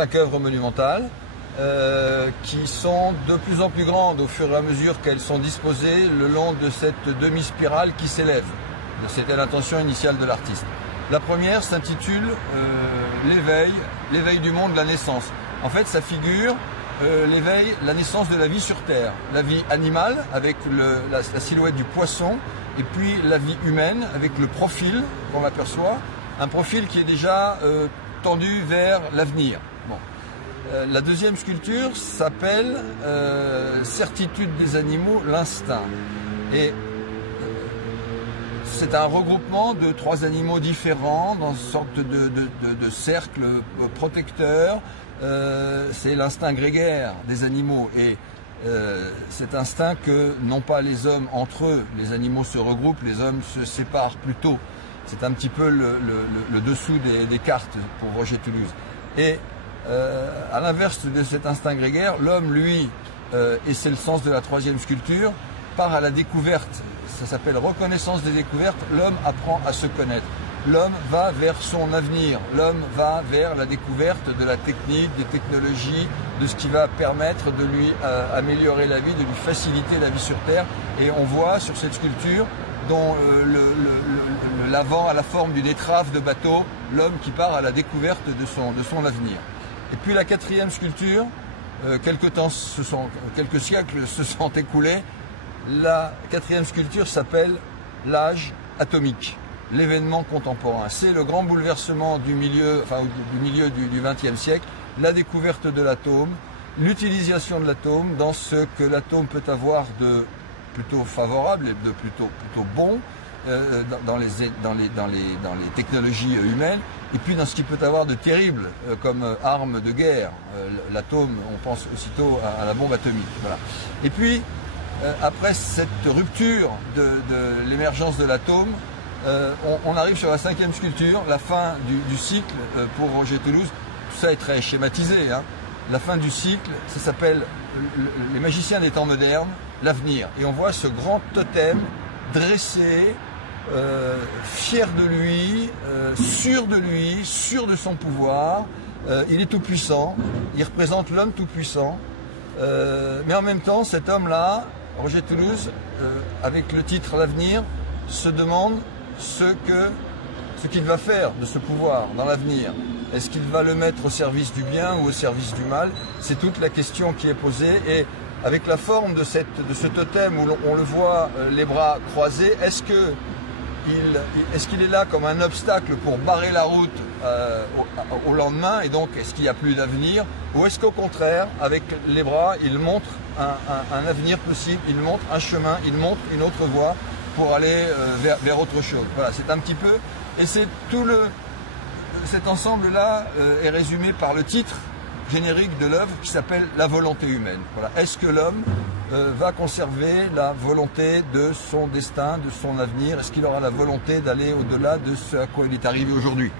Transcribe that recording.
5 œuvres monumentales qui sont de plus en plus grandes au fur et à mesure qu'elles sont disposées le long de cette demi-spirale qui s'élève. C'était l'intention initiale de l'artiste. La première s'intitule l'éveil du monde, la naissance. En fait, ça figure l'éveil, la naissance de la vie sur Terre. La vie animale avec la silhouette du poisson, et puis la vie humaine avec le profil qu'on aperçoit, un profil qui est déjà tendu vers l'avenir. Bon. La deuxième sculpture s'appelle Certitude des animaux, l'instinct. Et c'est un regroupement de 3 animaux différents dans une sorte de cercle protecteur. C'est l'instinct grégaire des animaux et cet instinct que non pas les hommes entre eux, les animaux se regroupent, les hommes se séparent plutôt. C'est un petit peu le dessous des cartes pour Roger Toulouse. Et à l'inverse de cet instinct grégaire, l'homme, lui, et c'est le sens de la 3e sculpture, part à la découverte. Ça s'appelle reconnaissance des découvertes. L'homme apprend à se connaître. L'homme va vers son avenir. L'homme va vers la découverte de la technique, des technologies, de ce qui va permettre de lui améliorer la vie, de lui faciliter la vie sur Terre. Et on voit sur cette sculpture, dont l'avant a la forme d'une étrave de bateau, l'homme qui part à la découverte de son avenir. Et puis la 4e sculpture, quelques siècles se sont écoulés. La 4e sculpture s'appelle l'âge atomique, l'événement contemporain. C'est le grand bouleversement du milieu du XXe siècle, la découverte de l'atome, l'utilisation de l'atome dans ce que l'atome peut avoir de plutôt favorable et de plutôt bon dans les technologies humaines, et puis dans ce qui peut avoir de terrible comme arme de guerre. L'atome, on pense aussitôt à la bombe atomique. Voilà. Et puis, après cette rupture de l'émergence de l'atome, on arrive sur la 5e sculpture, la fin du cycle pour Roger Toulouse. Tout ça est très schématisé, hein. La fin du cycle, ça s'appelle les magiciens des temps modernes, l'avenir. Et on voit ce grand totem dressé, fier de lui, sûr de son pouvoir. Il est tout puissant, il représente l'homme tout puissant. Mais en même temps, cet homme-là, Roger Toulouse, avec le titre L'avenir, se demande ce qu'il va faire de ce pouvoir dans l'avenir. Est-ce qu'il va le mettre au service du bien ou au service du mal? C'est toute la question qui est posée. Et avec la forme de ce totem où on le voit les bras croisés, est-ce qu'il est là comme un obstacle pour barrer la route au lendemain, et donc est-ce qu'il n'y a plus d'avenir, ou est-ce qu'au contraire, avec les bras, il montre un avenir possible, il montre un chemin, il montre une autre voie pour aller vers autre chose. Voilà, c'est un petit peu, et c'est tout cet ensemble-là est résumé par le titre générique de l'œuvre qui s'appelle La volonté humaine. Voilà. Est-ce que l'homme va conserver la volonté de son destin, de son avenir? Est-ce qu'il aura la volonté d'aller au-delà de ce à quoi il est arrivé aujourd'hui?